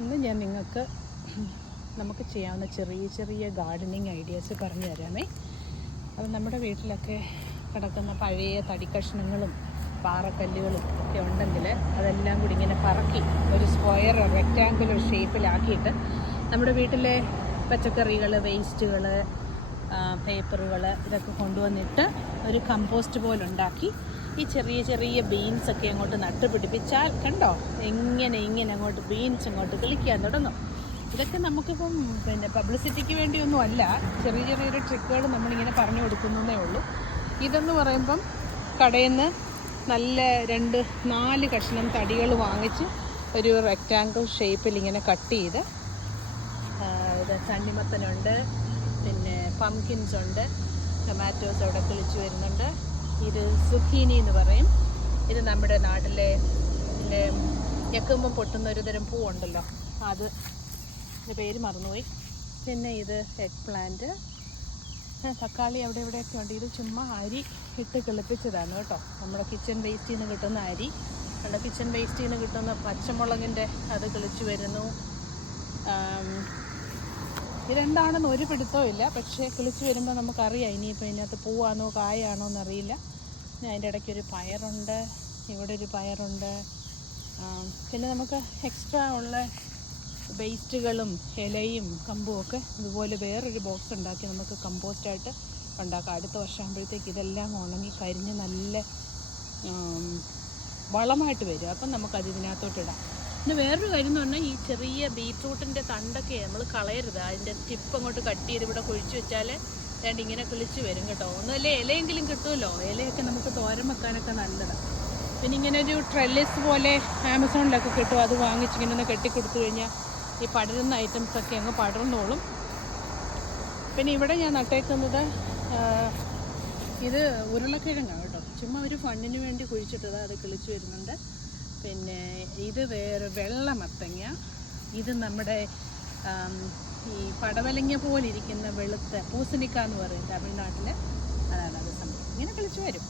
ഇന്ന് ഞാൻ നിങ്ങൾക്ക് നമുക്ക് ചെയ്യാവുന്ന ചെറിയ ചെറിയ ഗാർഡനിങ് ഐഡിയാസ് പറഞ്ഞു തരാമേ. അപ്പം നമ്മുടെ വീട്ടിലൊക്കെ കിടക്കുന്ന പഴയ തടിക്കഷ്ണങ്ങളും പാറക്കല്ലുകളും ഒക്കെ ഉണ്ടെങ്കിൽ അതെല്ലാം കൂടി ഇങ്ങനെ പറക്കി ഒരു സ്ക്വയർ റെക്റ്റാങ്കുലർ ഷേപ്പിലാക്കിയിട്ട് നമ്മുടെ വീട്ടിലെ പച്ചക്കറികൾ, വേസ്റ്റുകൾ, പേപ്പറുകൾ ഇതൊക്കെ കൊണ്ടുവന്നിട്ട് ഒരു കമ്പോസ്റ്റ് പോലെ ഉണ്ടാക്കി ഈ ചെറിയ ചെറിയ ബീൻസൊക്കെ അങ്ങോട്ട് നട്ടുപിടിപ്പിച്ചാൽ കണ്ടോ ഇങ്ങനെ അങ്ങോട്ട് ബീൻസ് അങ്ങോട്ട് കിളിക്കാൻ തുടങ്ങും. ഇതൊക്കെ നമുക്കിപ്പം പിന്നെ പബ്ലിസിറ്റിക്ക് വേണ്ടിയൊന്നും അല്ല, ചെറിയ ചെറിയൊരു ട്രിക്കുകൾ നമ്മളിങ്ങനെ പറഞ്ഞു കൊടുക്കുന്നതേ ഉള്ളൂ. ഇതെന്ന് പറയുമ്പം കടയിൽ നിന്ന് നല്ല 2-4 കഷ്ണം തടികൾ വാങ്ങിച്ച് ഒരു റെക്റ്റാങ്കിൾ ഷേപ്പിൽ ഇങ്ങനെ കട്ട് ചെയ്ത്, ഇത് തണ്ണിമത്തനുണ്ട്, പിന്നെ പംകിൻസ് ഉണ്ട്, ടൊമാറ്റോസ് അവിടെ കിളിച്ച് വരുന്നുണ്ട്. ഇത് സുക്കീനി എന്ന് പറയും. ഇത് നമ്മുടെ നാട്ടിലെ ഞെക്കുമ്പം പൊട്ടുന്ന ഒരു തരം പൂവുണ്ടല്ലോ, അത് പേര് മറന്നുപോയി. പിന്നെ ഇത് എഗ് പ്ലാന്റ്, തക്കാളി അവിടെ ഇവിടെയൊക്കെ ഉണ്ട്. ഇത് ചുമ്മാ അരി ഇട്ട് കിളിപ്പിച്ചതാണ് കേട്ടോ, നമ്മുടെ കിച്ചൺ വേസ്റ്റിൽ നിന്ന് കിട്ടുന്ന അരി. നമ്മുടെ കിച്ചൺ വേസ്റ്റിൽ നിന്ന് കിട്ടുന്ന പച്ചമുളകിൻ്റെ അത് കിളിച്ച് വരുന്നു. ഇതെന്താണെന്ന് ഒരു പിടുത്തവും ഇല്ല, പക്ഷേ കിളിച്ച് വരുമ്പോൾ നമുക്കറിയാം ഇനിയിപ്പോൾ ഇതിനകത്ത് പൂവാണോ കായാണോ എന്നറിയില്ല. അതിൻ്റെ ഇടയ്ക്കൊരു പയറുണ്ട്, ഇവിടെ ഒരു പയറുണ്ട്. പിന്നെ നമുക്ക് എക്സ്ട്രാ ഉള്ള വേസ്റ്റുകളും ഇലയും കമ്പും ഒക്കെ ഇതുപോലെ വേറൊരു ബോക്സ് ഉണ്ടാക്കി നമുക്ക് കമ്പോസ്റ്റായിട്ട് ഉണ്ടാക്കാം. അടുത്ത വർഷമാകുമ്പോഴത്തേക്ക് ഇതെല്ലാം ഉണങ്ങി കരിഞ്ഞ് നല്ല വളമായിട്ട് വരും. അപ്പം നമുക്കത് ഇതിനകത്തോട്ടിടാം. പിന്നെ വേറൊരു കാര്യം എന്ന് പറഞ്ഞാൽ ഈ ചെറിയ ബീറ്റ്റൂട്ടിൻ്റെ തണ്ടൊക്കെ നമ്മൾ കളയരുത്. അതിൻ്റെ ടിപ്പ് അങ്ങോട്ട് കട്ട് ചെയ്ത് ഇവിടെ കുഴിച്ച് വെച്ചാൽ രണ്ട് ഇങ്ങനെ കിളിച്ച് വരും കേട്ടോ. ഒന്നുമല്ലേ ഇലയെങ്കിലും കിട്ടുമല്ലോ. ഇലയൊക്കെ നമുക്ക് തോരൻ വെക്കാനൊക്കെ നല്ലതാണ്. പിന്നെ ഇങ്ങനെ ഒരു ട്രെല്ലിസ് പോലെ ആമസോണിലൊക്കെ കിട്ടും, അത് വാങ്ങിച്ചിങ്ങനെ ഒന്ന് കെട്ടിക്കൊടുത്തു കഴിഞ്ഞാൽ ഈ പടരുന്ന ഐറ്റംസൊക്കെ അങ്ങ് പടർന്നോളും. പിന്നെ ഇവിടെ ഞാൻ നട്ടേക്കുന്നത് ഇത് ഉരുളക്കിഴങ്ങാണ് കേട്ടോ, ചുമ്മാ ഒരു ഫണ്ടിന് വേണ്ടി കുഴിച്ചിട്ടത്, അത് കിളിച്ച് വരുന്നുണ്ട്. പിന്നെ ഇത് വേറെ വെള്ള മത്തങ്ങ, ഇത് നമ്മുടെ ഈ പടവലങ്ങ പോലെ ഇരിക്കുന്ന വെളുത്ത പൂസണിക്ക എന്ന് പറയും തമിഴ്നാട്ടിൽ, അതാണ് അത് സംഭവം. ഇങ്ങനെ കിളിച്ച് വരും.